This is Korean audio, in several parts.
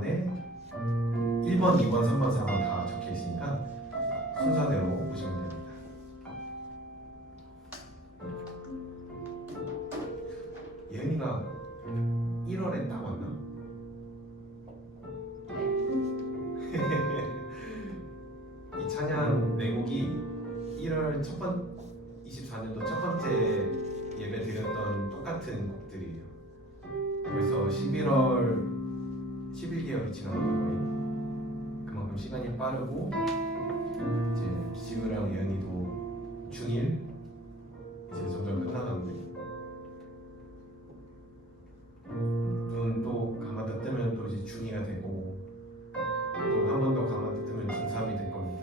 때문에 1번, 2번, 3번, 4번 다 적혀 있으니까 순서대로 보시면 됩니다. 예은이가 1월에 딱 왔나? 이 찬양 내곡이 1월 24년도 첫 번째 예배 드렸던 똑같은 곡들이에요. 벌써 11개월이 지나간 거예요. 그만큼 시간이 빠르고 이제 지우랑 예은이도 중1 이제 점점 끝나가는데 눈 또 감았다 뜨면 또 이제 중2가 되고 또 한 번 더 감았다 뜨면 중3이 될 겁니다.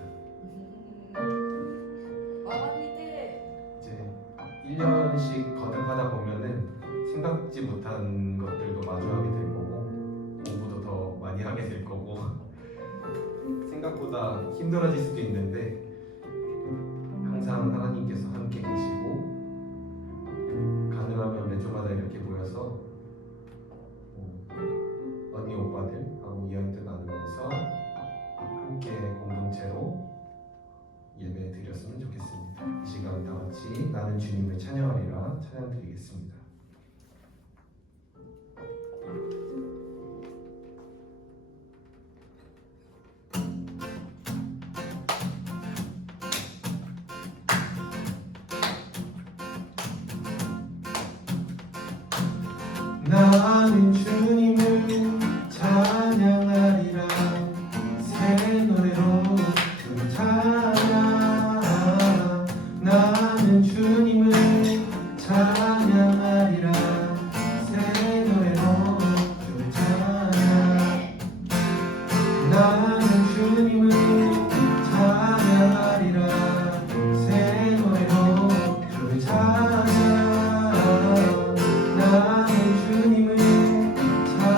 이제 1년씩 거듭하다 보면은 생각지 못한 것들도 마주하게 될 거고 공부도 더 많이 하게 될 거고 생각보다 힘들어질 수도 있는데 항상 하나님께서 함께 계시고 가능하면 몇 주마다 이렇게 모여서 언니 오빠들하고 이야기도 나누면서 함께 공동체로 예배 드렸으면 좋겠습니다. 이 시간 다 같이 나는 주님을 찬양하리라 찬양 드리겠습니다. 나는 주님을 찬양하리라 새 노래로 주를 찬양 나는 주님을 찬양하리라 새 노래로 주를 찬양 나는 주님을 찬양하리라 새 노래로 주를 찬양 나는 주님을 찬양하리라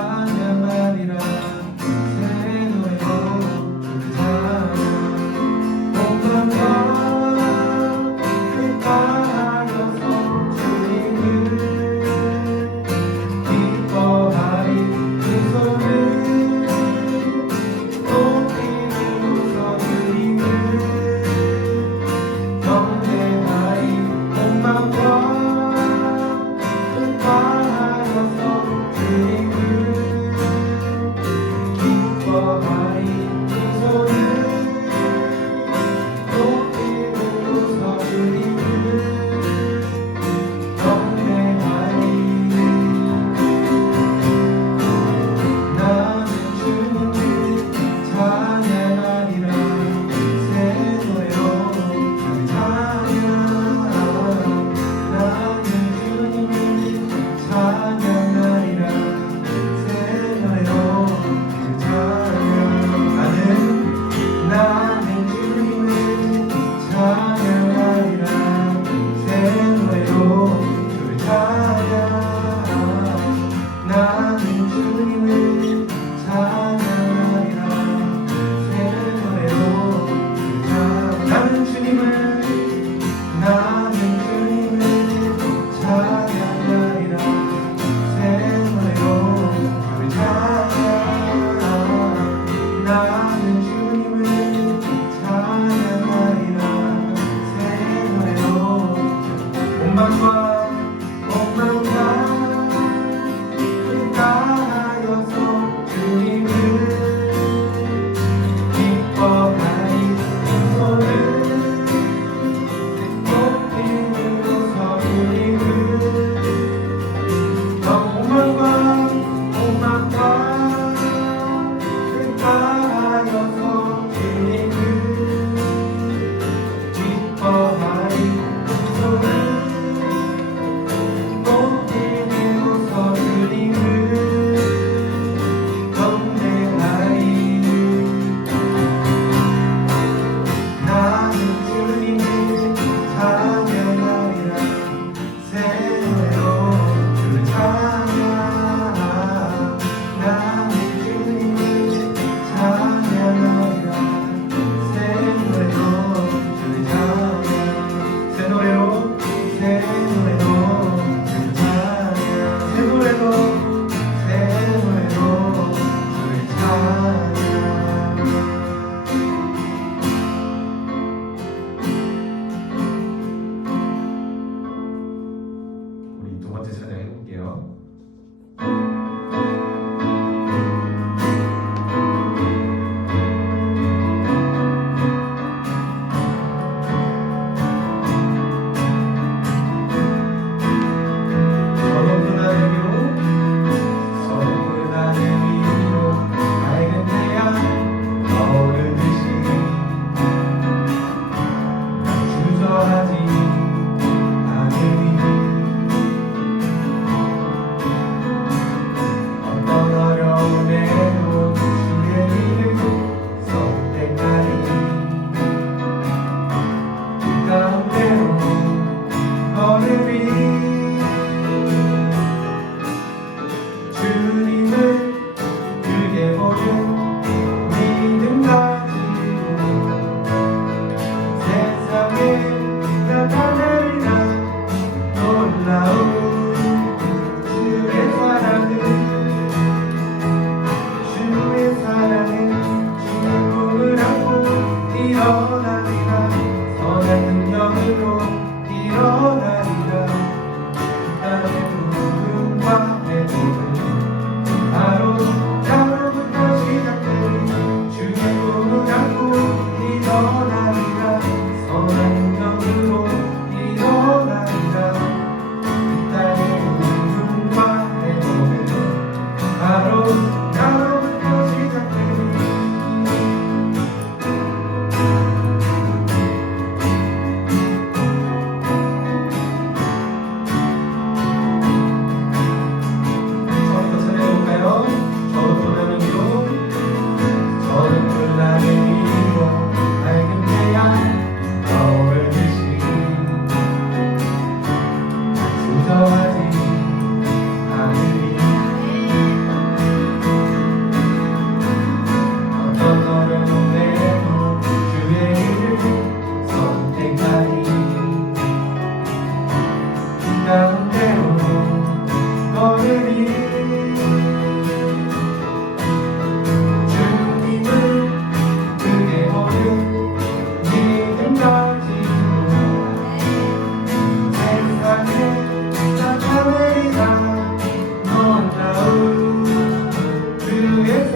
주의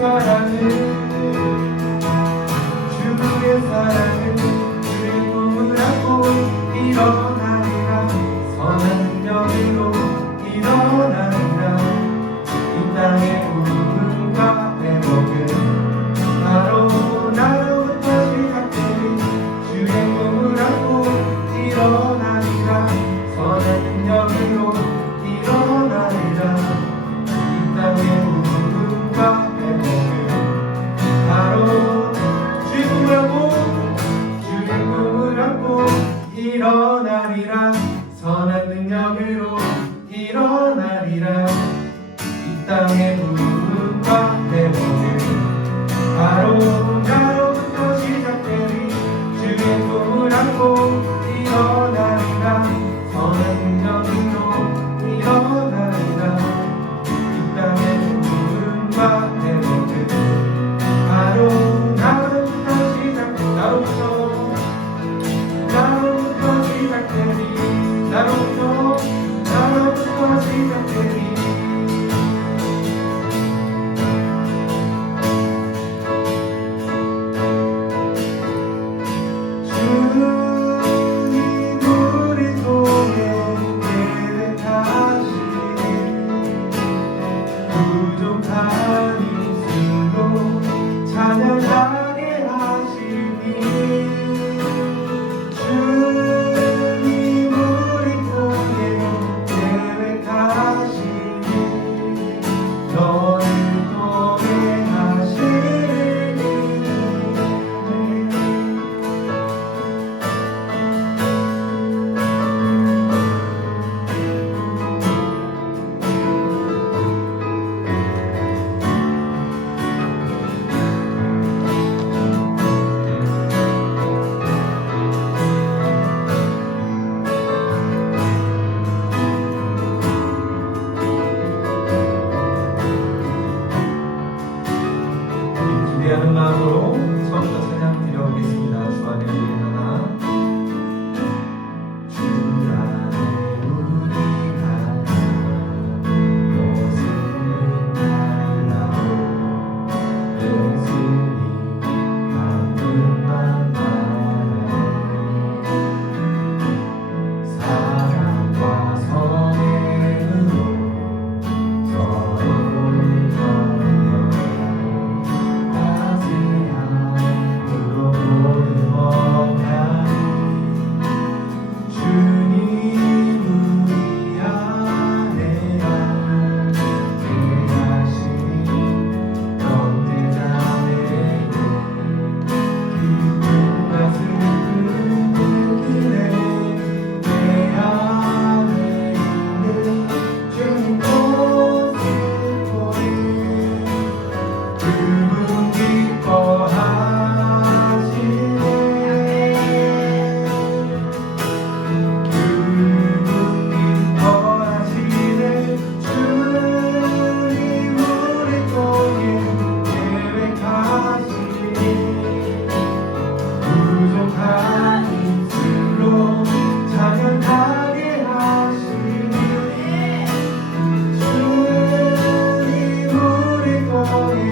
사랑은 주의 꿈을 안고 일어나리라. 선한 능력으로 일어나리라. 이 땅의 부흥과 회복은 바로 나로부터 시작되리. 주의 꿈을 안고 일어나리라. 선한 능력으로 일어나리라. 이 땅의 부흥과 회복은 바로 주의 꿈을 안고 일어나리라. 선한 능력으로 일어나리라. 이 땅의 부흥과 회복은 바로 나로부터 시작되리. 주의 꿈을 안고 일어나리라. 선한 능력으로 일어나리라. 이 땅의 부흥과 회복은 바로 나로부터 시작되리. 나로부터 시작되리. 주님 우리 통해 계획하시니 부족한 입술로 찬양하게 하시니. 주님 우리 통해 계획하시니 너를 통해 하시니. 기대하는 마음으로 처음부터 찬양 드려보겠습니다. 주 안에 우리 하나. 주 안에 우리가 거슬린 날라오 예수님 방금만 바라네. 사랑과 성행으로 서로를 격려해 앞으로 모든 원하니. 주님 우리 안에 함께 하시니 형제자매들 기쁨과 슬픔 그들의 내 안에 있는 주님 모습 보니 그분 기뻐하시네. 그분 기뻐하시네. 주님 우리 통해 계획하시니 부족한 입술로 찬양하게 하시니. 주님 우리 통해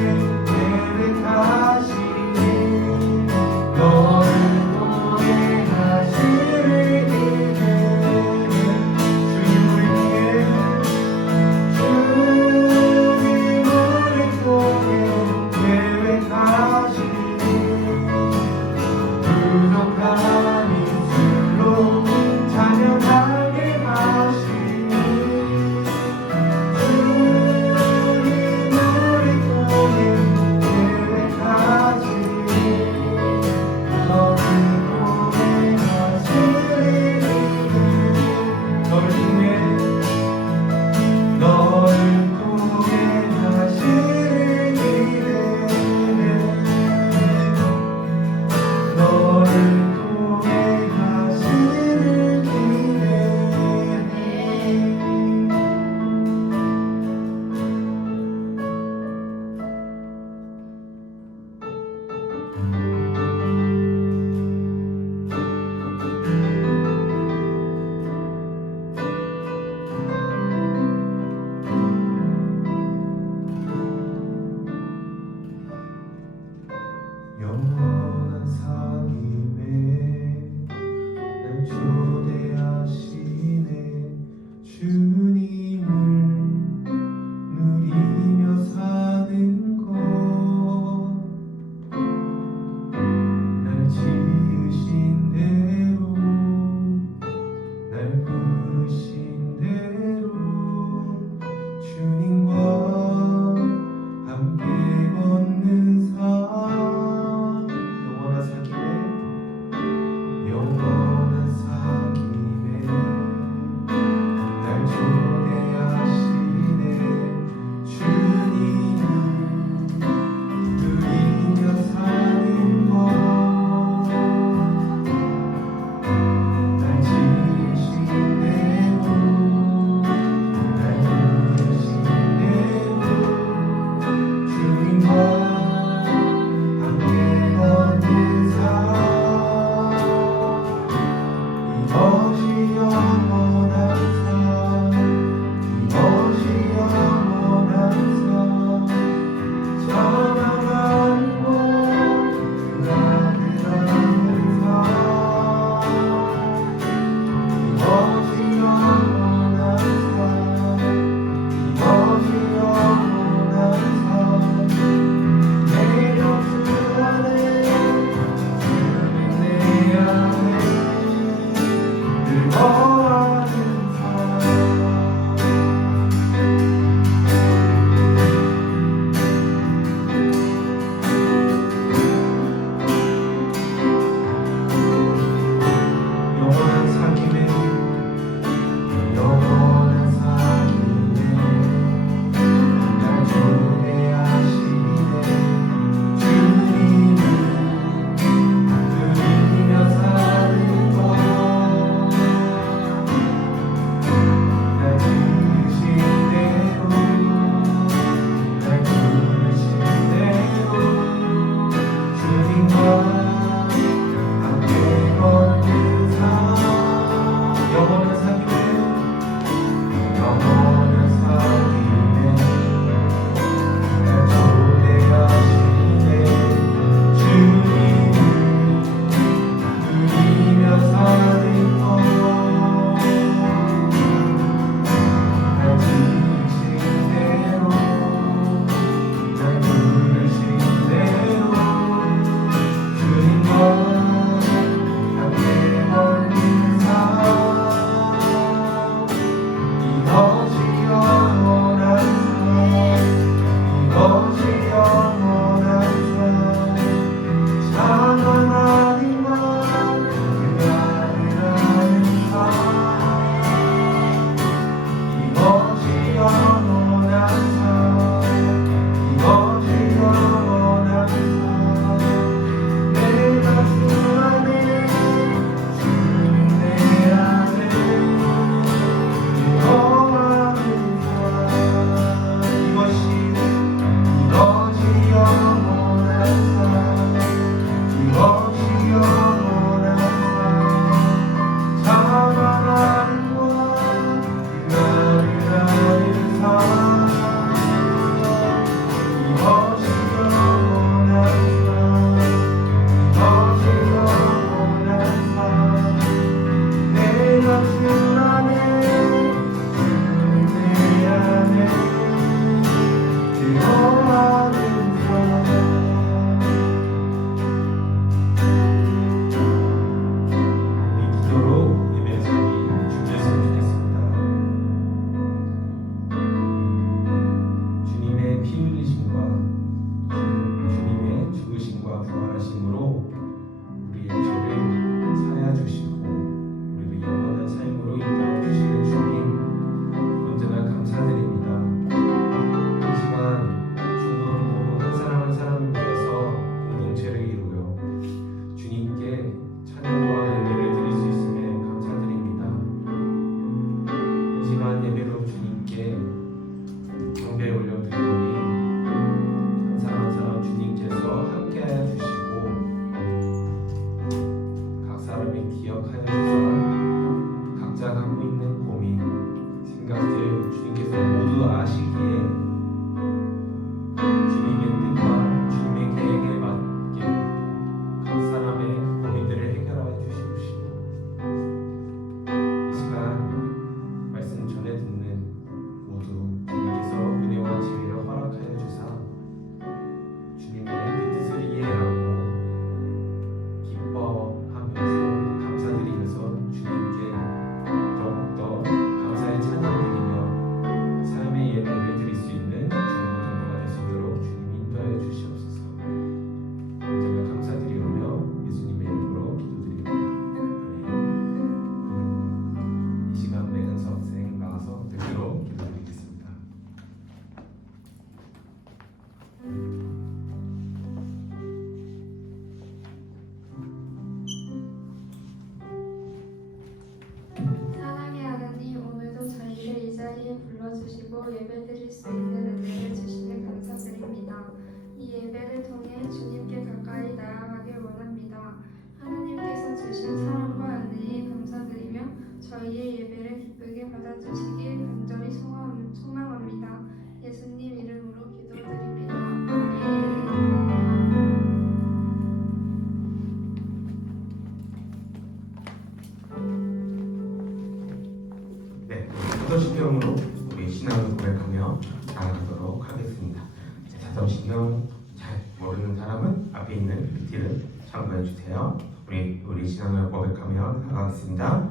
앞에 있는 PPT를 참고해 주세요. 우리 신앙을 고백하며 나가겠습니다.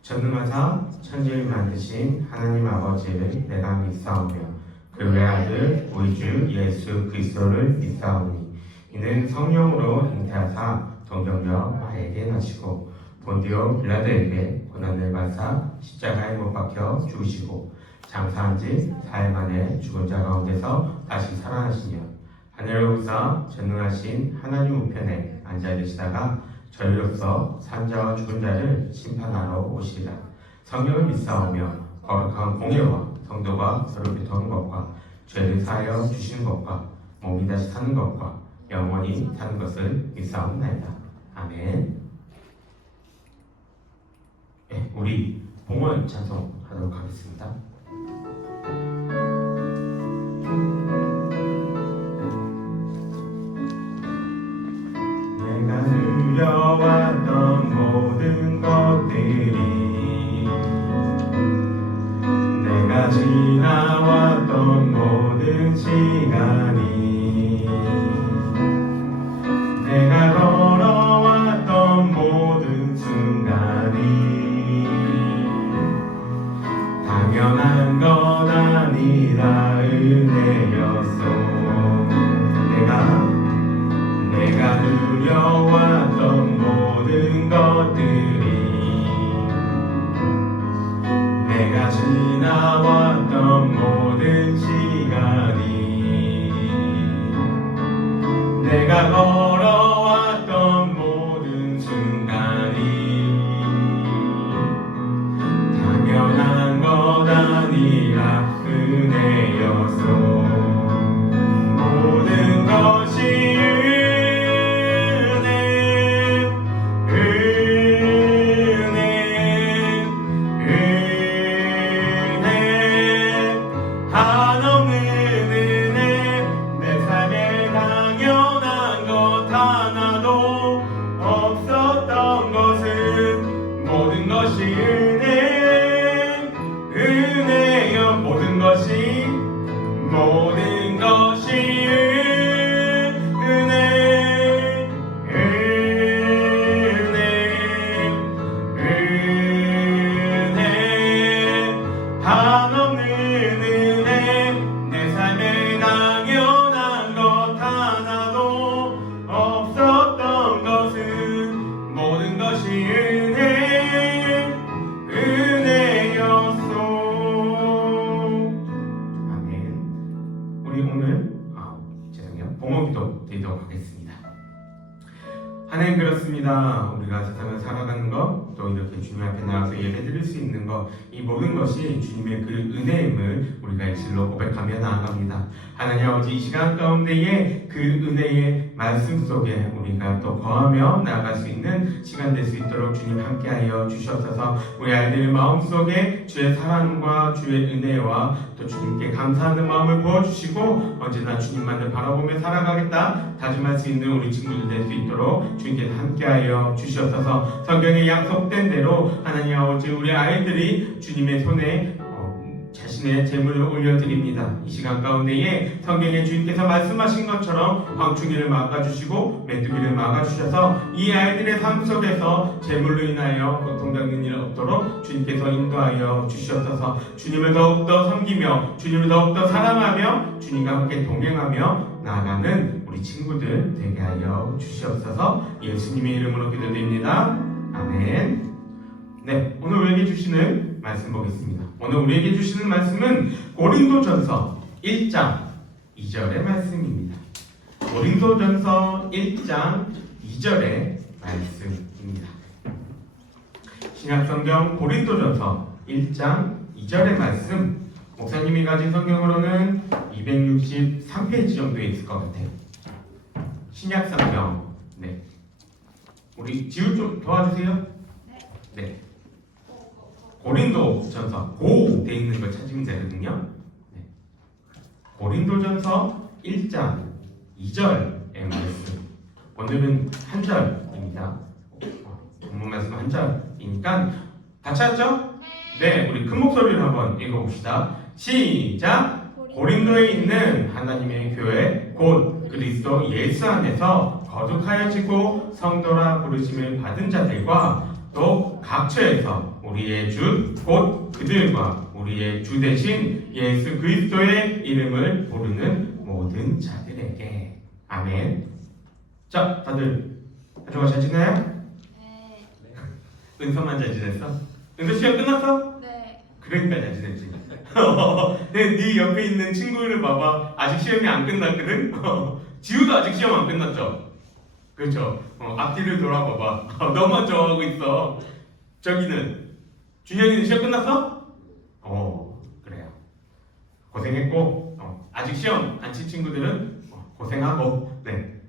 전능하사 천지를 만드신 하나님 아버지를 내가 믿사오며 그 외아들 우리 주 예수 그리스도를 믿사오니 이는 성령으로 잉태하사 동정녀 마에게 나시고 본디오 빌라도에게 고난을 받사 십자가에 못 박혀 죽으시고 장사한 지 4일 만에 죽은 자 가운데서 다시 살아나시며 하늘을 우사 전능하신 하나님 우편에 앉아 계시다가 저희로서 산자와 죽은 자를 심판하러 오시리라. 성령을 믿사오며 거룩한 공예와 성도가 서로 교통하는 것과 죄를 사하여 주시는 것과 몸이 다시 사는 것과 영원히 사는 것을 믿사옵나이다. 아멘. 네, 우리 봉헌 찬송하도록 하겠습니다. 내가 누려왔던 모든 것들이 내가 지나왔던 모든 시간이 내가 걸어왔던 모든 순간이 당연한 건 아니라 은혜였어. 내가 누려왔던 모든 것들이 내가 지나왔던 모든 시간이 내가 걸어왔던 모든 순간이 당연한 것 아니라 은혜였어. 모든 것이 봉헌기도 드리도록 하겠습니다. 하나님, 그렇습니다. 우리가 세상을 살아가는 것, 또 이렇게 주님 앞에 나와서 예배드릴 수 있는 것, 이 모든 것이 주님의 그 은혜임을 우리가 일실로 고백하며 나아갑니다. 하나님 아버지, 이 시간 가운데에 그 은혜의 말씀 속에 우리가 또 거하며 나아갈 수 있는 시간 될 수 있도록 주님 함께하여 주시옵소서. 우리 아이들의 마음속에 주의 사랑과 주의 은혜와 또 주님께 감사하는 마음을 부어주시고 언제나 주님만을 바라보며 살아가겠다 다짐할 수 있는 우리 친구들 될 수 있도록 주님께서 함께하여 주시옵소서. 성경에 약속된 대로 하나님 아버지, 우리 아이들이 주님의 손에 자신의 재물을 올려드립니다. 이 시간 가운데에 성경에 주님께서 말씀하신 것처럼 황충이를 막아주시고 메뚜기를 막아주셔서 이 아이들의 삶 속에서 재물로 인하여 고통받는 일 없도록 주님께서 인도하여 주시옵소서. 주님을 더욱더 섬기며 주님을 더욱더 사랑하며 주님과 함께 동행하며 나아가는 우리 친구들 되게 하여 주시옵소서. 예수님의 이름으로 기도드립니다. 아멘. 네, 오늘 우리에게 주시는 말씀 보겠습니다. 오늘 우리에게 주시는 말씀은 고린도전서 1장 2절의 말씀입니다. 고린도전서 1장 2절의 말씀입니다. 신약성경 고린도전서 1장 2절의 말씀, 목사님이 가진 성경으로는 263페이지 정도에 있을 것 같아요. 신약성경, 네, 우리 지우 좀 도와주세요. 네. 고린도전서 고 돼 있는 걸 찾으면 되거든요. 네. 고린도전서 1장 2절의 말씀. 오늘은 한 절입니다. 본문 말씀 한 절이니까 다 찾았죠? 네, 우리 큰 목소리로 한번 읽어봅시다. 시작. 고린도에 있는 하나님의 교회 곧 그리스도 예수 안에서 거룩하여지고 성도라 부르심을 받은 자들과 또 각처에서 우리의 주 곧 그들과 우리의 주 대신 예수 그리스도의 이름을 부르는 모든 자들에게. 아멘. 자, 다들 한 주간 잘 지내요? 네. 은서만 잘 지냈어? 은서 시간 끝났어? 네. 그러니까 잘 지냈지. 네 옆에 있는 친구를 봐봐. 아직 시험이 안 끝났거든? 지우도 아직 시험 안 끝났죠? 그렇죠. 앞뒤를 돌아봐봐. 너만 좋아하고 있어. 저기는 준영이는 시험 끝났어? 그래요. 고생했고 아직 시험 안 친 친구들은 고생하고 네.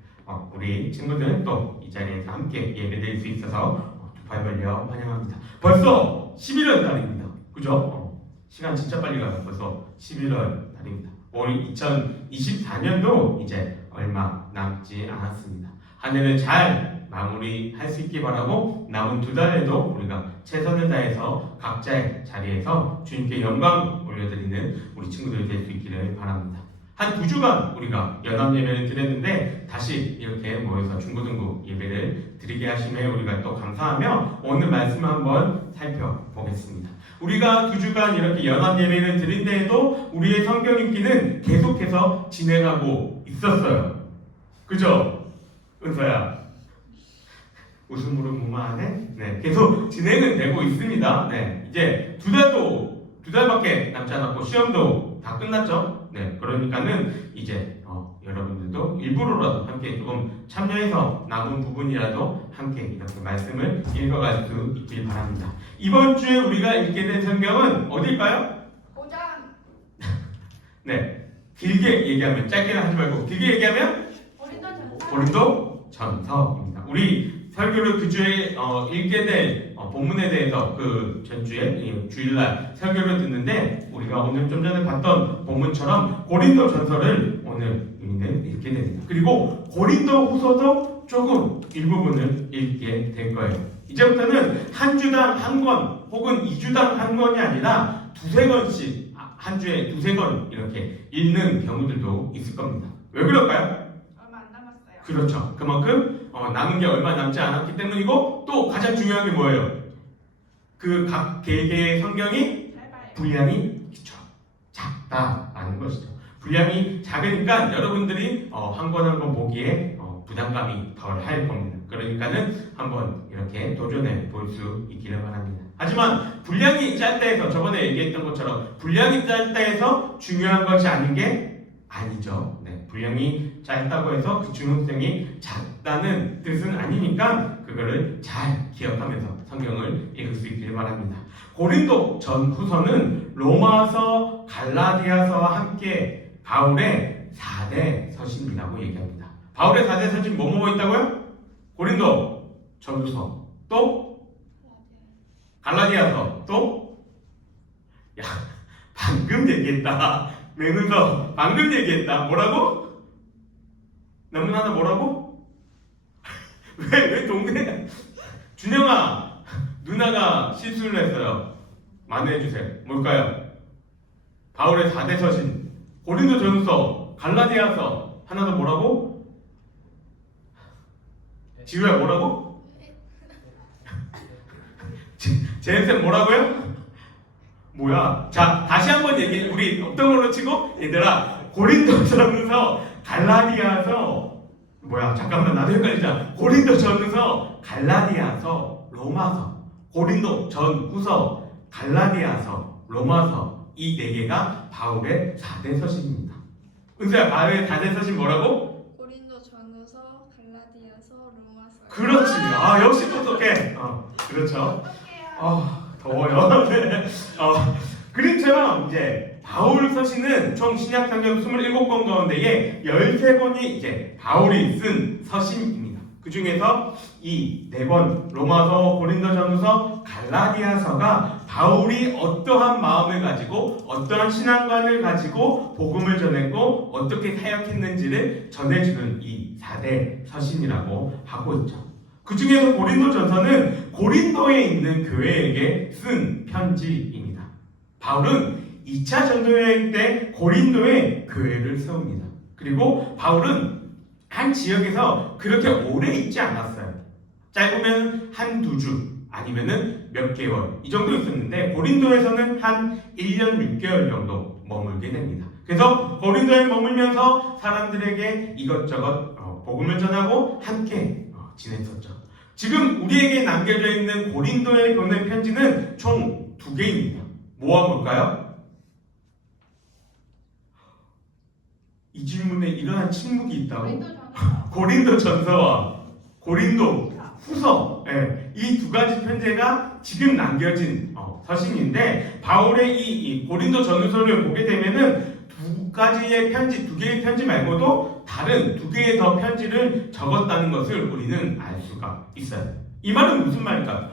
우리 친구들은 또 이 자리에서 함께 예배드릴 수 있어서 두 팔 벌려 환영합니다. 벌써 11월 달입니다. 그죠? 시간 진짜 빨리 가요. 벌써 11월 달입니다. 올 2024년도 이제 얼마 남지 않았습니다. 한 해를 잘 마무리할 수 있길 바라고 남은 두 달에도 우리가 최선을 다해서 각자의 자리에서 주님께 영광 올려드리는 우리 친구들이 될 수 있기를 바랍니다. 한 2주간 우리가 연합 예배를 드렸는데 다시 이렇게 모여서 중고등부 예배를 드리게 하심에 우리가 또 감사하며 오늘 말씀을 한번 살펴보겠습니다. 우리가 2주간 이렇게 연합 예배를 드린 데에도 우리의 성경 읽기는 계속해서 진행하고 있었어요. 그죠? 은서야 웃음으로 무마하네? 네, 계속 진행은 되고 있습니다. 네, 이제 두 달밖에 남지 않았고 시험도 다 끝났죠. 네, 그러니까는 이제 여러분들도 일부러라도 함께 조금 참여해서 남은 부분이라도 함께 이렇게 말씀을 읽어갈 수 있길 바랍니다. 이번 주에 우리가 읽게 된 성경은 어딜까요? 5장. 네, 길게 얘기하면 짧게는 하지 말고 길게 얘기하면 고린도전서입니다. 우리 설교를 그 주에 읽게 될 본문에 대해서 그 전주에 주일날 설교를 듣는데 우리가 오늘 좀 전에 봤던 본문처럼 고린도전서를 오늘 우리는 읽게 됩니다. 그리고 고린도후서도 조금 일부분을 읽게 될 거예요. 이제부터는 한 주당 한 권 혹은 2주당 한 권이 아니라 두세 권씩 한 주에 두세 권 이렇게 읽는 경우들도 있을 겁니다. 왜 그럴까요? 얼마 안 남았어요. 그렇죠. 그만큼 남은 게 얼마 남지 않았기 때문이고 또 가장 중요한 게 뭐예요? 그 각 개개의 성경이 짧아요. 분량이 작다라는 것이죠. 분량이 작으니까 여러분들이 한 권 한 권 보기에 부담감이 덜 할 겁니다. 그러니까는 한번 이렇게 도전해 볼 수 있기를 바랍니다. 하지만 분량이 짧다 해서 저번에 얘기했던 것처럼 분량이 짧다 해서 중요한 것이 아닌 게 아니죠. 네, 분량이 짧다고 해서 그 중요성이 작다는 뜻은 아니니까 그거를 잘 기억하면서 성경을 읽을 수 있기를 바랍니다. 고린도 전후서는 로마서, 갈라디아서와 함께 바울의 4대 서신이라고 얘기합니다. 바울의 4대 서신 뭐뭐 있다고요? 고린도 전후서, 또 갈라디아서, 또 방금 얘기했다. 맹은서 방금 얘기했다. 뭐라고? 남은 하나 뭐라고? 왜 동네? 준영아, 누나가 실수를 했어요. 만회해주세요. 뭘까요? 바울의 4대 서신, 고린도 전후서, 갈라디아서, 하나 더 뭐라고? 지우야 뭐라고? 제임쌤 뭐라고요? 뭐야? 자, 다시 한번 얘기해. 우리 없던 걸로 치고 얘들아, 고린도전서, 갈라디아서, 잠깐만 나도 헷갈리자. 고린도전서, 갈라디아서, 로마서, 고린도전후서, 갈라디아서, 로마서, 이 네 개가 바울의 4대 서신입니다. 은서야, 바울의 4대 서신 뭐라고? 고린도 전후서, 갈라디아서, 로마서. 그렇지. 역시 똑똑해. 그렇죠. 어떡해요? 더워요. 네. 그림처럼 이제 바울 서신은 총 신약 성경 27권 가운데에 13권이 이제 바울이 쓴 서신입니다. 그 중에서 이 4권 로마서, 고린도전후서, 갈라디아서가 바울이 어떠한 마음을 가지고 어떠한 신앙관을 가지고 복음을 전했고 어떻게 사역했는지를 전해주는 이 4대 서신이라고 하고 있죠. 그 중에서 고린도전서는 고린도에 있는 교회에게 쓴 편지입니다. 바울은 2차 전도여행 때 고린도에 교회를 세웁니다. 그리고 바울은 한 지역에서 그렇게 오래 있지 않았어요. 짧으면 한두 주 아니면은 몇 개월 이 정도 있었는데 고린도에서는 한 1년 6개월 정도 머물게 됩니다. 그래서 고린도에 머물면서 사람들에게 이것저것 복음을 전하고 함께 지냈었죠. 지금 우리에게 남겨져 있는 고린도에 보낸 편지는 총 2개입니다. 뭐와 뭘까요? 이 질문에 일어난 침묵이 있다고? 고린도 전서와 고린도 후서, 이 2가지 편지가 지금 남겨진 서신인데 바울의 이 고린도 전서를 보게 되면은 2가지의 편지, 2개의 편지 말고도 다른 2개의 더 편지를 적었다는 것을 우리는 알 수가 있어요. 이 말은 무슨 말일까?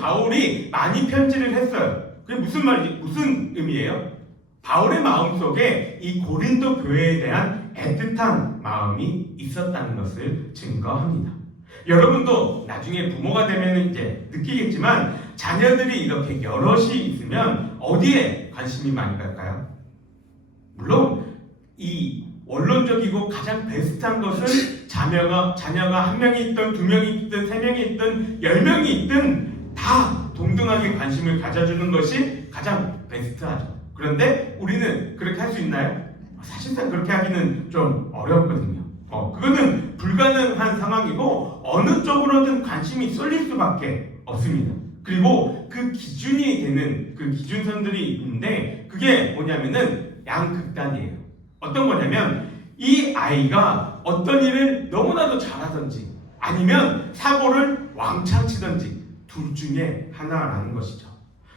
바울이 많이 편지를 했어요. 그게 무슨 말이지? 무슨 의미예요? 바울의 마음속에 이 고린도 교회에 대한 애틋한 마음이 있었다는 것을 증거합니다. 여러분도 나중에 부모가 되면 이제 느끼겠지만 자녀들이 이렇게 여럿이 있으면 어디에 관심이 많이 갈까요? 물론 이 원론적이고 가장 베스트한 것은 자녀가 1명이 있든 2명이 있든 3명이 있든 10명이 있든 다 동등하게 관심을 가져주는 것이 가장 베스트하죠. 그런데 우리는 그렇게 할 수 있나요? 사실상 그렇게 하기는 좀 어렵거든요. 그거는 불가능한 상황이고 어느 쪽으로든 관심이 쏠릴 수밖에 없습니다. 그리고 그 기준이 되는 그 기준선들이 있는데 그게 뭐냐면은 양극단이에요. 어떤 거냐면 이 아이가 어떤 일을 너무나도 잘하든지 아니면 사고를 왕창 치든지 둘 중에 하나라는 것이죠.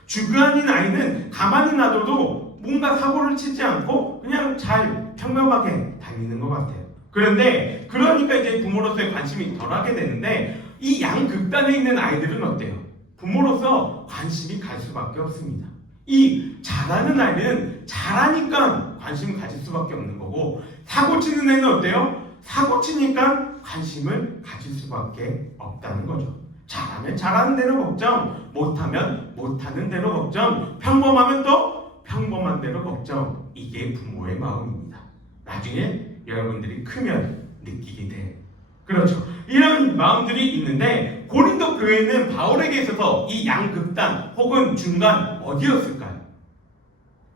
주관인 아이는 가만히 놔둬도 뭔가 사고를 치지 않고 그냥 잘 평범하게 다니는 것 같아요. 그런데 그러니까 이제 부모로서의 관심이 덜하게 되는데 이 양극단에 있는 아이들은 어때요? 부모로서 관심이 갈 수밖에 없습니다. 이 잘하는 아이는 잘하니까 관심을 가질 수밖에 없는 거고 사고 치는 애는 어때요? 사고 치니까 관심을 가질 수밖에 없다는 거죠. 잘하면 잘하는 대로 걱정, 못하면 못하는 대로 걱정, 평범하면 또 평범한 대로 걱정. 이게 부모의 마음입니다. 나중에 여러분들이 크면 느끼게 돼요. 그렇죠. 이런 마음들이 있는데 고린도 교회는 바울에게 있어서 이 양극단 혹은 중간 어디였을까요?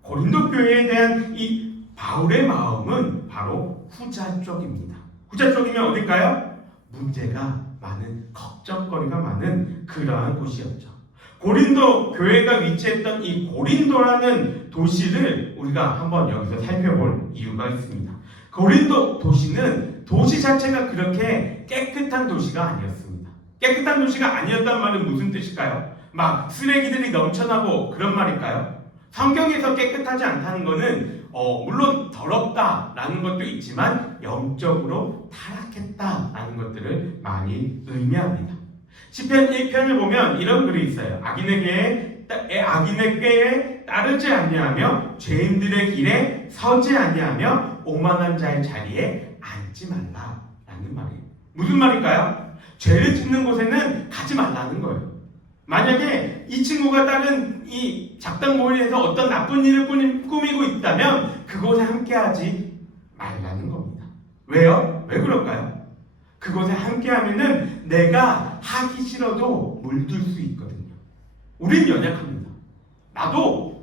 고린도 교회에 대한 이 바울의 마음은 바로 후자 쪽입니다. 후자 쪽이면 어딜까요? 문제가 많은, 걱정거리가 많은 그러한 곳이었죠. 고린도 교회가 위치했던 이 고린도라는 도시를 우리가 한번 여기서 살펴볼 이유가 있습니다. 고린도 도시는 도시 자체가 그렇게 깨끗한 도시가 아니었습니다. 깨끗한 도시가 아니었단 말은 무슨 뜻일까요? 막 쓰레기들이 넘쳐나고 그런 말일까요? 성경에서 깨끗하지 않다는 것은 물론 더럽다라는 것도 있지만 영적으로 타락했다라는 것들을 많이 의미합니다. 시편 1편을 보면 이런 글이 있어요. 악인의 꾀에 따르지 아니하며 죄인들의 길에 서지 아니하며 오만한 자의 자리에 앉지 말라라는 말이에요. 무슨 말일까요? 죄를 짓는 곳에는 가지 말라는 거예요. 만약에 이 친구가 다른 이 작당 모임에서 어떤 나쁜 일을 꾸미고 있다면 그곳에 함께하지 말라는 겁니다. 왜요? 왜 그럴까요? 그곳에 함께하면은 내가 하기 싫어도 물들 수 있거든요. 우린 연약합니다. 나도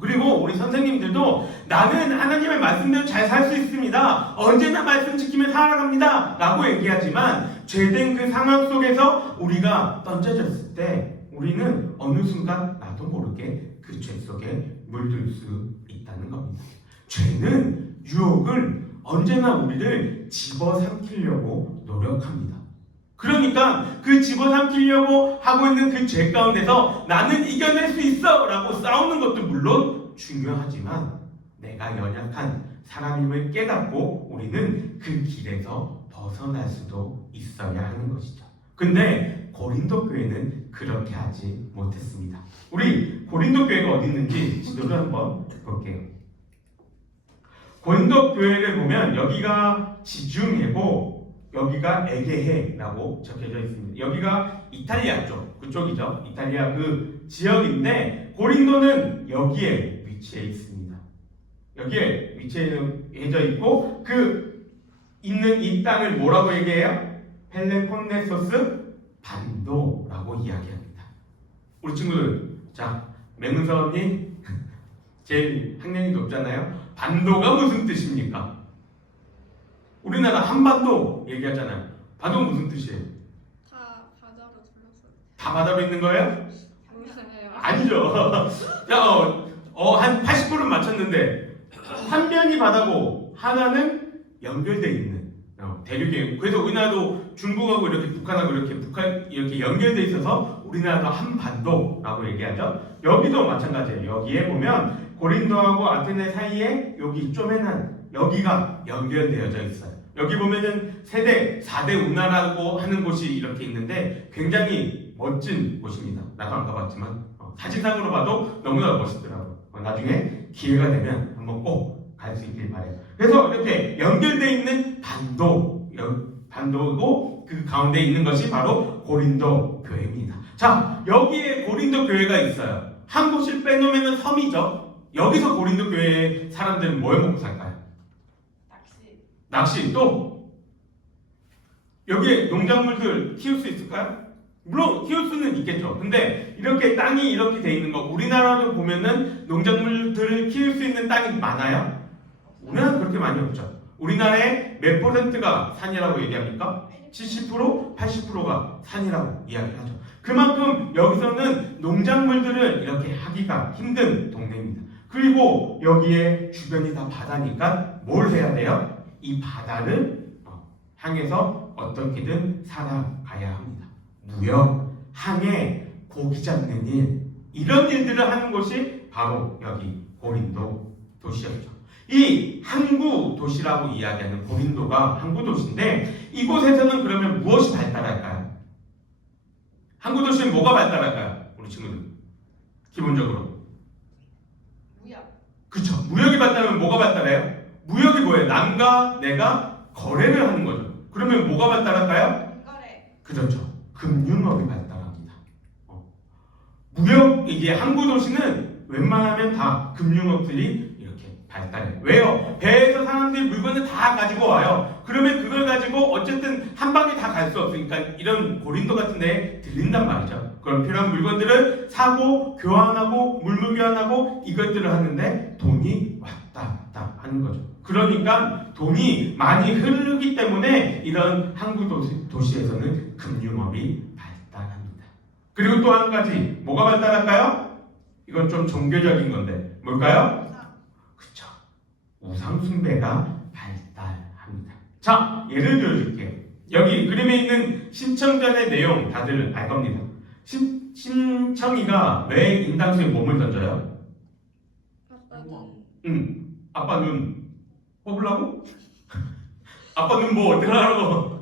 그리고 우리 선생님들도 나는 하나님의 말씀대로 잘 살 수 있습니다. 언제나 말씀 지키며 살아갑니다. 라고 얘기하지만 죄된 그 상황 속에서 우리가 던져졌을 때 우리는 어느 순간 나도 모르게 그 죄 속에 물들 수 있다는 겁니다. 죄는 유혹을 언제나 우리를 집어삼키려고 노력합니다. 그러니까 그 집어삼키려고 하고 있는 그 죄 가운데서 나는 이겨낼 수 있어 라고 싸우는 것도 물론 중요하지만 내가 연약한 사람임을 깨닫고 우리는 그 길에서 벗어날 수도 있어야 하는 것이죠. 근데 고린도 교회는 그렇게 하지 못했습니다. 우리 고린도 교회가 어디 있는지 지도를 한번 볼게요. 고린도 교회를 보면 여기가 지중해고 여기가 에게해라고 적혀져 있습니다. 여기가 이탈리아 쪽, 그쪽이죠. 이탈리아 그 지역인데 고린도는 여기에 위치해 있습니다. 여기에 위치해져 있고 그 있는 이 땅을 뭐라고 얘기해요? 펠레폰네소스 반도라고 이야기합니다. 우리 친구들, 자, 맹은서 언니 제일 학년이 높잖아요. 반도가 무슨 뜻입니까? 우리나라 한반도 얘기하잖아요. 반도 무슨 뜻이에요? 다 바다로 둘러싸여. 다 바다로 있는 거예요? 몰라요. 아니죠. 한 80%는 맞췄는데 한 면이 바다고 하나는 연결돼 있는 대륙이에요. 그래서 우리나라도 중국하고 이렇게 북한하고 이렇게 연결돼 있어서 우리나라도 한반도라고 얘기하죠. 여기도 마찬가지예요. 여기에 보면 고린도하고 아테네 사이에 여기 쪼매난 여기가 연결되어져 있어요. 여기 보면은 세대 4대 운하라고 하는 곳이 이렇게 있는데 굉장히 멋진 곳입니다. 나도 안 가봤지만 사진상으로 봐도 너무나 멋있더라고요. 나중에 기회가 되면 한번 꼭 갈 수 있길 바래요. 그래서 이렇게 연결되어 있는 반도고 그 가운데 있는 것이 바로 고린도 교회입니다. 자, 여기에 고린도 교회가 있어요. 한 곳을 빼놓으면 섬이죠. 여기서 고린도 교회 사람들은 뭘 먹고 살까요? 낚시. 또 여기에 농작물들 키울 수 있을까요? 물론 키울 수는 있겠죠. 근데 이렇게 땅이 이렇게 돼 있는 거, 우리나라로 보면은 농작물들을 키울 수 있는 땅이 많아요? 우리나라는 그렇게 많이 없죠. 우리나라의 몇 퍼센트가 산이라고 얘기합니까? 70%, 80%가 산이라고 이야기하죠. 그만큼 여기서는 농작물들을 이렇게 하기가 힘든 동네입니다. 그리고 여기에 주변이 다 바다니까 뭘 해야 돼요? 이 바다를 향해서 어떻게든 살아가야 합니다. 무역, 항해, 고기 잡는 일, 이런 일들을 하는 곳이 바로 여기 고린도 도시였죠. 이 항구 도시라고 이야기하는 고린도가 항구 도시인데 이곳에서는 그러면 무엇이 발달할까요? 항구 도시는 뭐가 발달할까요? 우리 친구들 기본적으로 그쵸. 무역이 발달하면 뭐가 발달해요? 무역이 뭐예요? 남과 내가 거래를 하는 거죠. 그러면 뭐가 발달할까요? 그렇죠. 금융업이 발달합니다. 무역, 이게 항구 도시는 웬만하면 다 금융업들이 이렇게 발달해요. 왜요? 배에서 사람들이 물건을 다 가지고 와요. 그러면 그걸 가지고 어쨌든 한 방에 다 갈 수 없으니까 이런 고린도 같은 데에 들린단 말이죠. 그럼 필요한 물건들을 사고 교환하고 물물 교환하고 이것들을 하는데 돈이 왔다 갔다 하는 거죠. 그러니까 돈이 많이 흐르기 때문에 이런 항구 도시에서는 금융업이 발달합니다. 그리고 또 한 가지 뭐가 발달할까요? 이건 좀 종교적인 건데 뭘까요? 그쵸. 우상 숭배가 발달합니다. 자, 예를 들어줄게요. 여기 그림에 있는 신청전의 내용 다들 알 겁니다. 신청이가 왜 인당수에 몸을 던져요? 아빠 눈 뽑으려고? 아빠 눈 뭐 어떡하라고?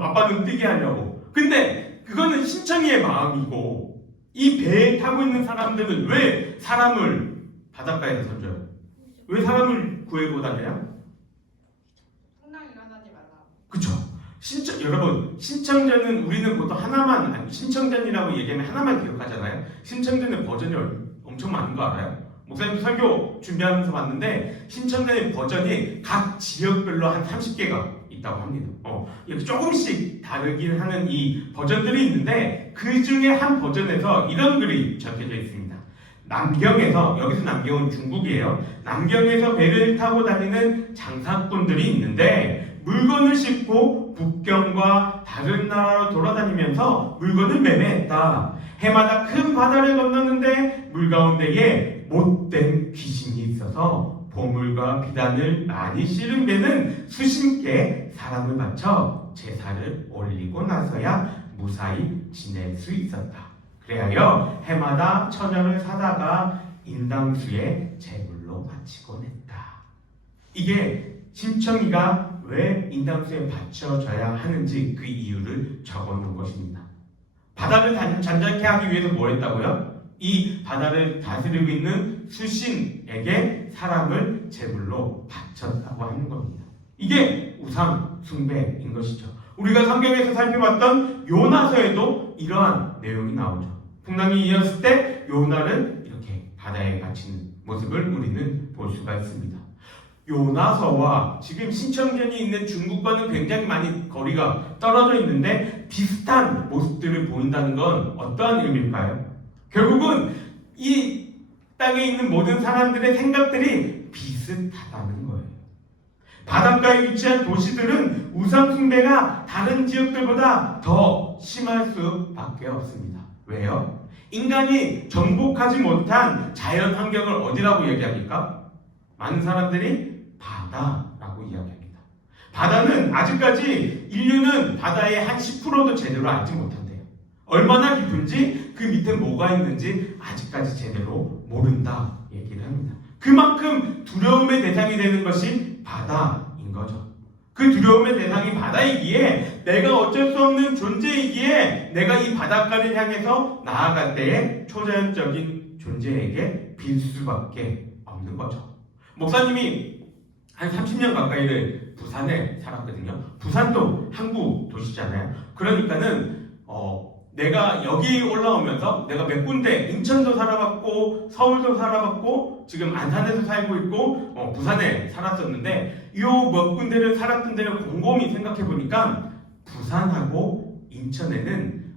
아빠 눈 뜨게 하려고. 근데 그거는 신청이의 마음이고 이 배에 타고 있는 사람들은 왜 사람을 바닷가에서 던져요? 왜 사람을 구해고 다녀요? 그쵸. 여러분, 신청전은 우리는 보통 하나만, 신청전이라고 얘기하면 하나만 기억하잖아요. 신청전의 버전이 엄청 많은 거 알아요? 목사님도 설교 준비하면서 봤는데 신청전의 버전이 각 지역별로 한 30개가 있다고 합니다. 이렇게 조금씩 다르긴 하는 이 버전들이 있는데 그 중에 한 버전에서 이런 글이 적혀져 있습니다. 남경에서, 여기서 남경은 중국이에요. 남경에서 배를 타고 다니는 장사꾼들이 있는데 물건을 싣고 북경과 다른 나라로 돌아다니면서 물건을 매매했다. 해마다 큰 바다를 건넜는데 물 가운데에 못된 귀신이 있어서 보물과 비단을 많이 실은 배는 수십개 사람을 바쳐 제사를 올리고 나서야 무사히 지낼 수 있었다. 그래하여 해마다 처녀를 사다가 인당수에 제물로 바치곤 했다. 이게 신청이가 왜 인당수에 바쳐져야 하는지 그 이유를 적어놓은 것입니다. 바다를 잔잔케 하기 위해서 뭘 했다고요? 이 바다를 다스리고 있는 수신에게 사람을 제물로 바쳤다고 하는 겁니다. 이게 우상 숭배인 것이죠. 우리가 성경에서 살펴봤던 요나서에도 이러한 내용이 나오죠. 풍랑이 이었을 때 요나를 이렇게 바다에 갇히는 모습을 우리는 볼 수가 있습니다. 요나서와 지금 신청전이 있는 중국과는 굉장히 많이 거리가 떨어져 있는데 비슷한 모습들을 보인다는 건 어떠한 의미일까요? 결국은 이 땅에 있는 모든 사람들의 생각들이 비슷하다는 거예요. 바닷가에 위치한 도시들은 우상 숭배가 다른 지역들보다 더 심할 수밖에 없습니다. 왜요? 인간이 정복하지 못한 자연 환경을 어디라고 얘기합니까? 많은 사람들이 바다라고 이야기합니다. 바다는 아직까지 인류는 바다의 한 10%도 제대로 알지 못한대요. 얼마나 깊은지 그 밑에 뭐가 있는지 아직까지 제대로 모른다 얘기를 합니다. 그만큼 두려움의 대상이 되는 것이 바다인 거죠. 그 두려움의 대상이 바다이기에 내가 어쩔 수 없는 존재이기에 내가 이 바닷가를 향해서 나아갈 때에 초자연적인 존재에게 빌 수밖에 없는 거죠. 목사님이 한 30년 가까이를 부산에 살았거든요. 부산도 항구 도시잖아요. 그러니까는 내가 여기 올라오면서 내가 몇 군데 인천도 살아봤고 서울도 살아봤고 지금 안산에서 살고 있고 부산에 살았었는데 이 몇 군데를 살았던 데를 곰곰이 생각해 보니까 부산하고 인천에는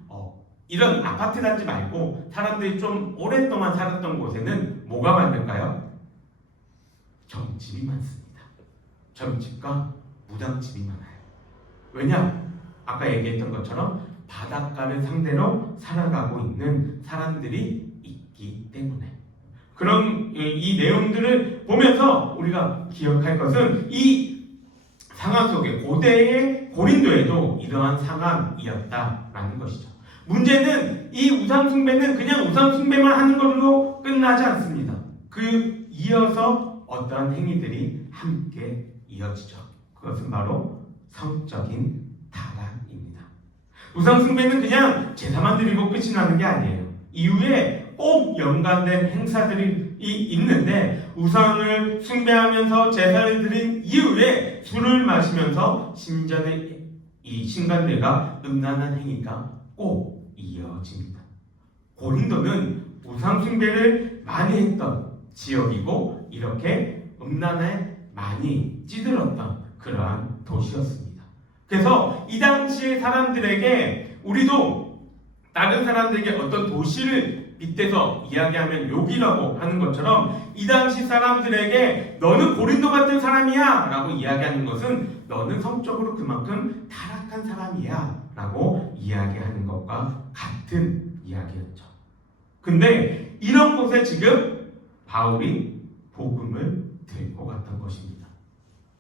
이런 아파트 단지 말고 사람들이 좀 오랫동안 살았던 곳에는 뭐가 많을까요? 점집이 많습니다. 점집과 무당집이 많아요. 왜냐? 아까 얘기했던 것처럼 바닷가를 상대로 살아가고 있는 사람들이 있기 때문에. 그럼 이 내용들을 보면서 우리가 기억할 것은 이 상황 속에 고대의 고린도에도 이러한 상황이었다라는 것이죠. 문제는 이 우상 숭배는 그냥 우상 숭배만 하는 걸로 끝나지 않습니다. 그 이어서 어떠한 행위들이 함께 이어지죠. 그것은 바로 성적인 타락입니다. 우상 숭배는 그냥 제사만 드리고 끝이 나는 게 아니에요. 이후에 꼭 연관된 행사들이 있는데 우상을 숭배하면서 제사를 드린 이후에 술을 마시면서 신전의 이 신관들과 음란한 행위가 꼭 이어집니다. 고린도는 우상 숭배를 많이 했던 지역이고 이렇게 음란에 많이 찌들었던 그러한 도시였습니다. 그래서 이 당시의 사람들에게 우리도 다른 사람들에게 어떤 도시를 빗대서 이야기하면 욕이라고 하는 것처럼 이 당시 사람들에게 너는 고린도 같은 사람이야 라고 이야기하는 것은 너는 성적으로 그만큼 타락한 사람이야 라고 이야기하는 것과 같은 이야기였죠. 근데 이런 곳에 지금 바울이 복음을 들고 갔던 것입니다.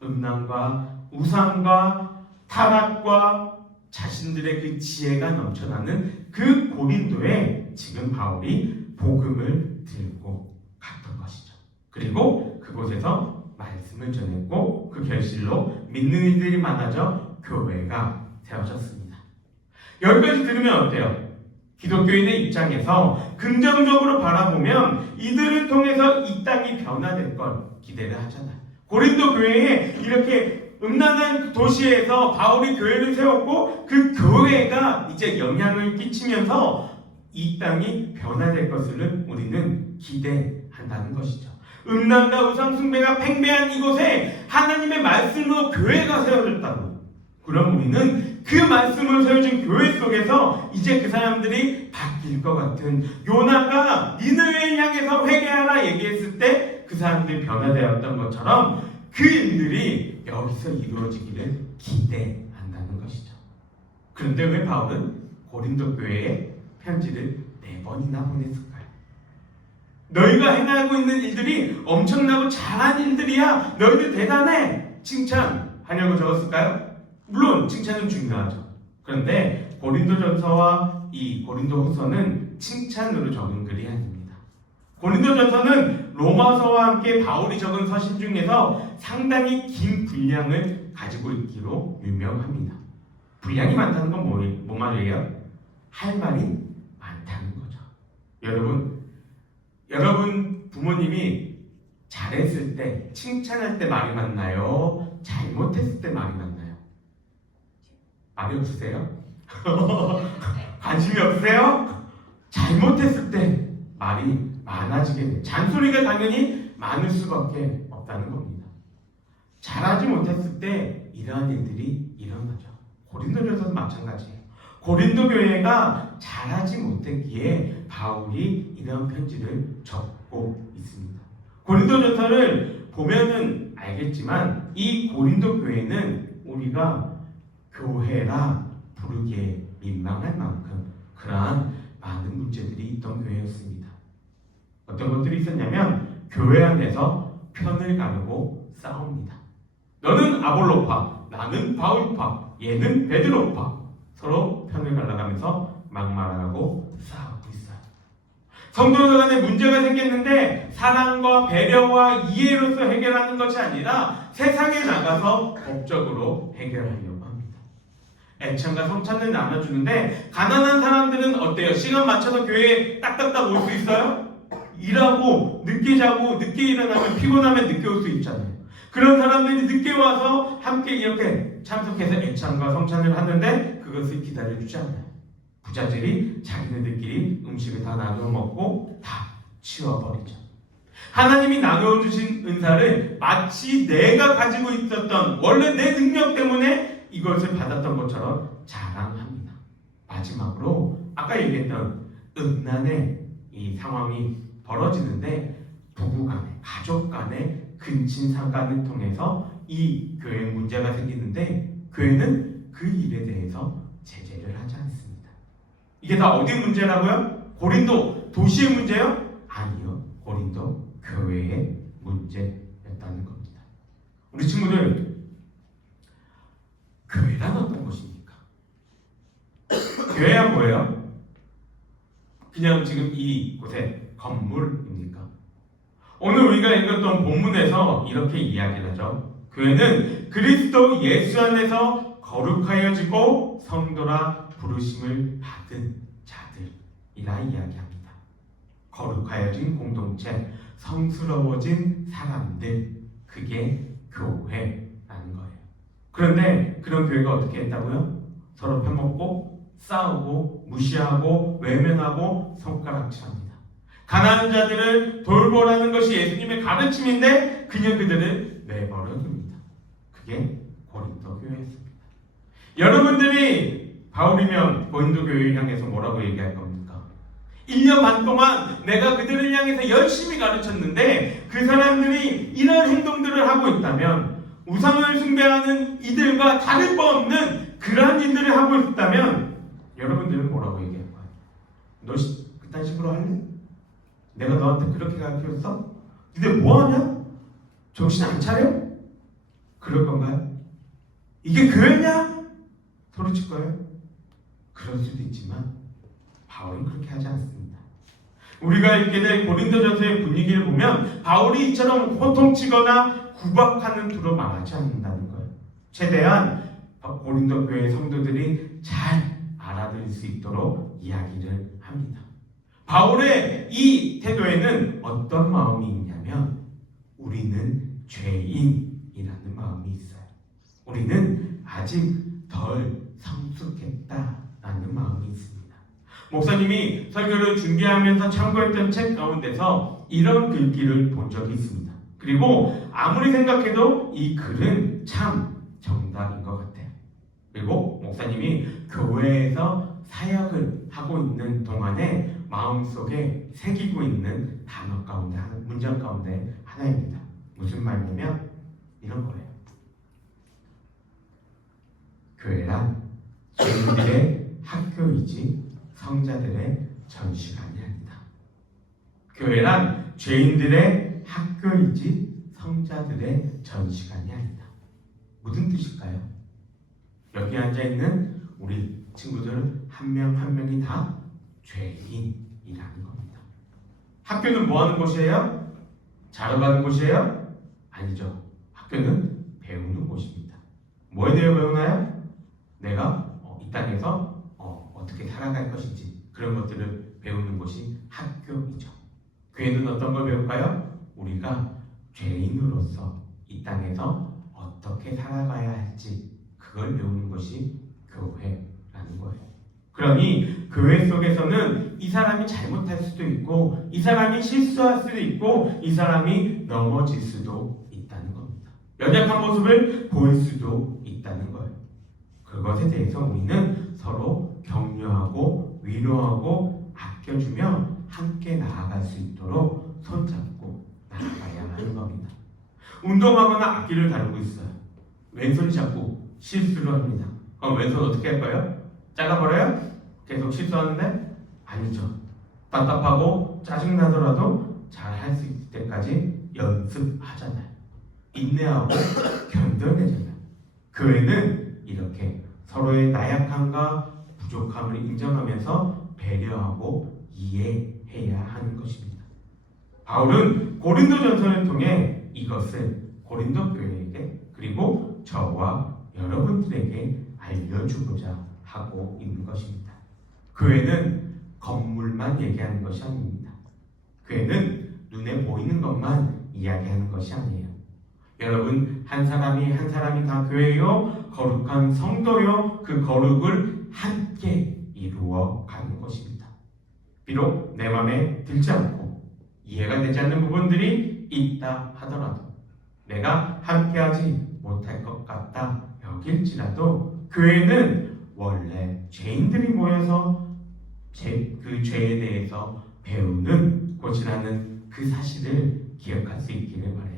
음란과 우상과 타락과 자신들의 그 지혜가 넘쳐나는 그 고린도에 지금 바울이 복음을 들고 갔던 것이죠. 그리고 그곳에서 말씀을 전했고 그 결실로 믿는 이들이 많아져 교회가 세워졌습니다. 여기까지 들으면 어때요? 기독교인의 입장에서 긍정적으로 바라보면 이들을 통해서 이 땅이 변화될 걸 기대를 하잖아요. 고린도 교회에 이렇게 음란한 도시에서 바울이 교회를 세웠고 그 교회가 이제 영향을 끼치면서 이 땅이 변화될 것을 우리는 기대한다는 것이죠. 음란과 우상 숭배가 팽배한 이곳에 하나님의 말씀으로 교회가 세워졌다고. 그럼 우리는 그 말씀을 세워진 교회 속에서 이제 그 사람들이 바뀔 것 같은 요나가 니느웨를 향해서 회개하라 얘기했을 때 그 사람들이 변화되었던 것처럼 그 일들이 여기서 이루어지기를 기대한다는 것이죠. 그런데 왜 바울은 고린도 교회에 편지를 4번이나 보냈을까요? 너희가 행하고 있는 일들이 엄청나고 잘한 일들이야. 너희들 대단해. 칭찬하려고 적었을까요? 물론 칭찬은 중요하죠. 그런데 고린도전서와 이 고린도후서는 칭찬으로 적은 글이 아닙니다. 고린도전서는 로마서와 함께 바울이 적은 서신 중에서 상당히 긴 분량을 가지고 있기로 유명합니다. 분량이 많다는 건 뭐 말이에요? 할 말이 많다는 거죠. 여러분 부모님이 잘했을 때, 칭찬할 때 말이 많나요? 잘못했을 때 말이 많나요? 말이 없으세요? 관심이 없으세요? 잘못했을 때 말이 많아지게 돼. 잔소리가 당연히 많을 수밖에 없다는 겁니다. 잘하지 못했을 때 이러한 일들이 일어나죠. 고린도전서도 마찬가지예요. 고린도 교회가 잘하지 못했기에 바울이 이런 편지를 적고 있습니다. 고린도전서를 보면은 알겠지만 이 고린도 교회는 우리가 교회라 부르기에 민망할 만큼 그러한 많은 문제들이 있던 교회였습니다. 어떤 것들이 있었냐면 교회 안에서 편을 가르고 싸웁니다. 너는 아볼로파, 나는 바울파, 얘는 베드로파. 서로 편을 갈라가면서 막말하고 싸우고 있어요. 성도들 간에 문제가 생겼는데 사랑과 배려와 이해로서 해결하는 것이 아니라 세상에 나가서 법적으로 해결하려고 합니다. 애찬과 성찬을 나눠주는데 가난한 사람들은 어때요? 시간 맞춰서 교회에 딱딱딱 올 수 있어요? 일하고 늦게 자고 늦게 일어나면 피곤하면 늦게 올 수 있잖아요. 그런 사람들이 늦게 와서 함께 이렇게 참석해서 애찬과 성찬을 하는데 그것을 기다려주지 않아요. 부자들이 자기네들끼리 음식을 다 나누어 먹고 다 치워버리죠. 하나님이 나누어 주신 은사를 마치 내가 가지고 있었던 원래 내 능력 때문에 이것을 받았던 것처럼 자랑합니다. 마지막으로 아까 얘기했던 음란의 이 상황이 벌어지는데 부부 간에 가족 간에 근친상간을 통해서 이 교회에 문제가 생기는데 교회는 그 일에 대해서 제재를 하지 않습니다. 이게 다 어디 문제라고요? 고린도 도시의 문제요? 아니요. 고린도 교회의 문제였다는 겁니다. 우리 친구들, 교회란 어떤 것입니까? 교회야 뭐예요? 그냥 지금 이곳에 건물입니까? 오늘 우리가 읽었던 본문에서 이렇게 이야기를 하죠. 교회는 그리스도 예수 안에서 거룩하여지고 성도라 부르심을 받은 자들이라 이야기합니다. 거룩하여진 공동체, 성스러워진 사람들, 그게 교회라는 거예요. 그런데 그런 교회가 어떻게 했다고요? 서로 편먹고 싸우고 무시하고 외면하고 손가락질합니다. 가난한 자들을 돌보라는 것이 예수님의 가르침인데 그냥 그들을 내버려 둡니다. 그게 고린도 교회였습니다. 여러분들이 바울이면 고린도 교회를 향해서 뭐라고 얘기할 겁니까? 1년 반 동안 내가 그들을 향해서 열심히 가르쳤는데 그 사람들이 이런 행동들을 하고 있다면, 우상을 숭배하는 이들과 다를 바 없는 그러한 일들을 하고 있다면 여러분들은 뭐라고 얘기할 거예요? 너 그딴 식으로 할래? 내가 너한테 그렇게 가르쳤어? 니들 뭐하냐? 정신 안 차려? 그럴 건가요? 이게 교회냐? 소리칠 거예요? 그럴 수도 있지만 바울은 그렇게 하지 않습니다. 우리가 읽게 될 고린도전서의 분위기를 보면 바울이 이처럼 호통치거나 구박하는 투로 말하지 않는다는 거예요. 최대한 고린도 교회 성도들이 잘 알아들을 수 있도록 이야기를 합니다. 바울의 이 태도에는 어떤 마음이 있냐면 우리는 죄인이라는 마음이 있어요. 우리는 아직 덜 성숙했다라는 마음이 있습니다. 목사님이 설교를 준비하면서 참고했던 책 가운데서 이런 글귀를 본 적이 있습니다. 그리고 아무리 생각해도 이 글은 참 정답인 것 같아요. 그리고 목사님이 교회에서 사역을 하고 있는 동안에 마음속에 새기고 있는 단어 가운데 하나, 문장 가운데 하나입니다. 무슨 말이냐면 이런 거예요. 교회란 죄인들의 학교이지 성자들의 전시관이 아니다. 교회란 죄인들의 학교이지 성자들의 전시관이 아니다. 무슨 뜻일까요? 여기 앉아있는 우리 친구들 한 명 한 명이 다 죄인이라는 겁니다. 학교는 뭐 하는 곳이에요? 자러 가는 곳이에요? 아니죠. 학교는 배우는 곳입니다. 뭐에 대해 배우나요? 내가 이 땅에서 어떻게 살아갈 것인지 그런 것들을 배우는 곳이 학교이죠. 교회는 어떤 걸 배울까요? 우리가 죄인으로서 이 땅에서 어떻게 살아가야 할지 그걸 배우는 것이 교회라는 거예요. 그러니 교회 속에서는 이 사람이 잘못할 수도 있고 이 사람이 실수할 수도 있고 이 사람이 넘어질 수도 있다는 겁니다. 연약한 모습을 보일 수도 있다는 거예요. 그것에 대해서 우리는 서로 격려하고 위로하고 아껴주며 함께 나아갈 수 있도록 손잡고 나아가야 하는 겁니다. 운동하거나 악기를 다루고 있어요. 왼손이 자꾸 실수를 합니다. 그럼 왼손 어떻게 할까요? 잘라버려요? 계속 실수하는데? 아니죠. 답답하고 짜증나더라도 잘 할 수 있을 때까지 연습하잖아요. 인내하고 견뎌내잖아요. 교회는 이렇게 서로의 나약함과 부족함을 인정하면서 배려하고 이해해야 하는 것입니다. 바울은 고린도전서를 통해 이것을 고린도 교회에게 그리고 저와 여러분들에게 알려주고자 하고 있는 것입니다. 교회는 건물만 얘기하는 것이 아닙니다. 교회는 눈에 보이는 것만 이야기하는 것이 아니에요. 여러분 한 사람이 다 교회요 거룩한 성도요 그 거룩을 함께 이루어 가는 것입니다. 비록 내 마음에 들지 않고 이해가 되지 않는 부분들이 있다 하더라도 내가 함께하지 못할 것 같다 여길지라도 교회는 원래 죄인들이 모여서 그 죄에 대해서 배우는 곳이라는 그 사실을 기억할 수 있기를 바라요.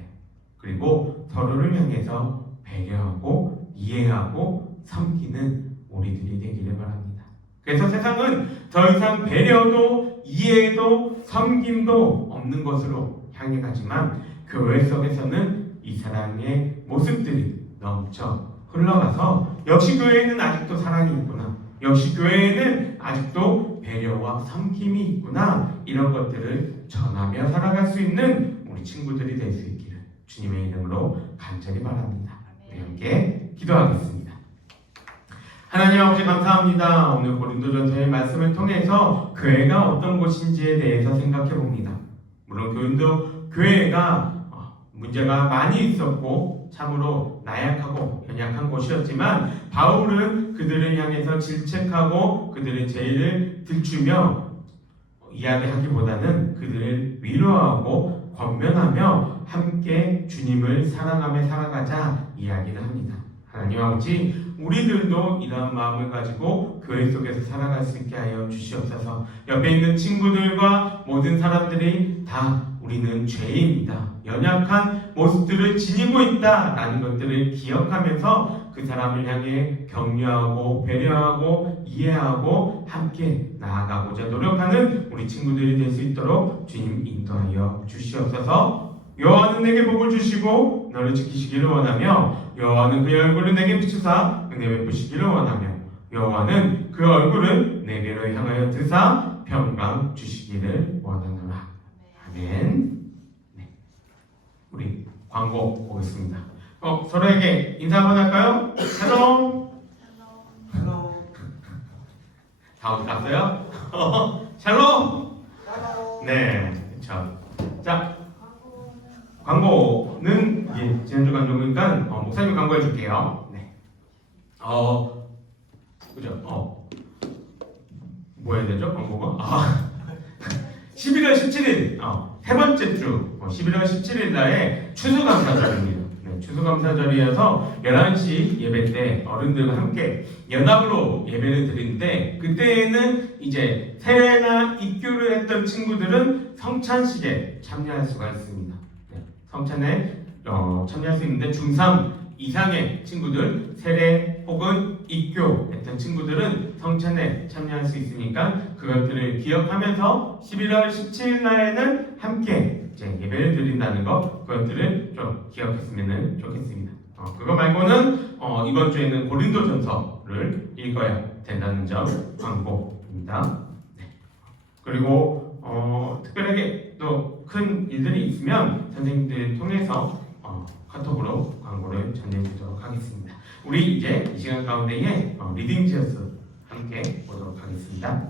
그리고 서로를 향해서 배려하고 이해하고 섬기는 우리들이 되기를 바랍니다. 그래서 세상은 더 이상 배려도 이해도 섬김도 없는 것으로 향해 가지만 교회 속에서는 이 사랑의 모습들이 넘쳐 흘러가서 역시 교회에는 아직도 사랑이 있구나, 역시 교회에는 아직도 배려와 섬김이 있구나, 이런 것들을 전하며 살아갈 수 있는 우리 친구들이 될 수 있기를 주님의 이름으로 간절히 바랍니다. 우리 함께 기도하겠습니다. 하나님 아버지 감사합니다. 오늘 고린도전서의 말씀을 통해서 교회가 어떤 곳인지에 대해서 생각해 봅니다. 물론 고린도 교회가 문제가 많이 있었고 참으로 나약하고 연약한 곳이었지만 바울은 그들을 향해서 질책하고 그들의 죄를 들추며 이야기하기보다는 그들을 위로하고 권면하며 함께 주님을 사랑하며 살아가자 이야기를 합니다. 하나님 아버지, 우리들도 이런 마음을 가지고 교회 속에서 살아갈 수 있게 하여 주시옵소서. 옆에 있는 친구들과 모든 사람들이 다 우리는 죄인이다, 연약한 모습들을 지니고 있다라는 것들을 기억하면서 그 사람을 향해 격려하고 배려하고 이해하고 함께 나아가고자 노력하는 우리 친구들이 될 수 있도록 주님 인도하여 주시옵소서. 여호와는 내게 복을 주시고 너를 지키시기를 원하며 여호와는 그의 얼굴을 내게 비추사 은혜 베푸시기를 원하며 여호와는 그 얼굴을 내게로 향하여 드사 평강 주시기를 원하노라. 아멘. 네. 우리 광고 보겠습니다. 서로에게 인사 한번 할까요? 샬롬. 다 어디 갔어요? 샬롬. 네. 자, 광고는 이제 지난주 광고니까 목사님 광고해 줄게요. 네. 그죠? 뭐 해야 되죠? 광고가? 11월 17일, 세 번째 주, 11월 17일 날에 추수감사절입니다. 네, 추수감사절이어서 11시 예배 때 어른들과 함께 연합으로 예배를 드리는데, 그때에는 이제 세례나 입교를 했던 친구들은 성찬식에 참여할 수가 있습니다. 네, 성찬에 참여할 수 있는데, 중3 이상의 친구들, 세례 혹은 입교했던 친구들은 성찬에 참여할 수 있으니까 그것들을 기억하면서 11월 17일 날에는 함께 이제 예배를 드린다는 것, 그것들을 좀 기억했으면 좋겠습니다. 그거 말고는 이번 주에는 고린도전서를 읽어야 된다는 점 광고입니다. 네. 그리고 특별하게 또 큰 일들이 있으면 선생님들 통해서 카톡으로 광고를 전해드리도록 하겠습니다. 우리 이제 이 시간 가운데에 리딩 지어스 함께 보도록 하겠습니다.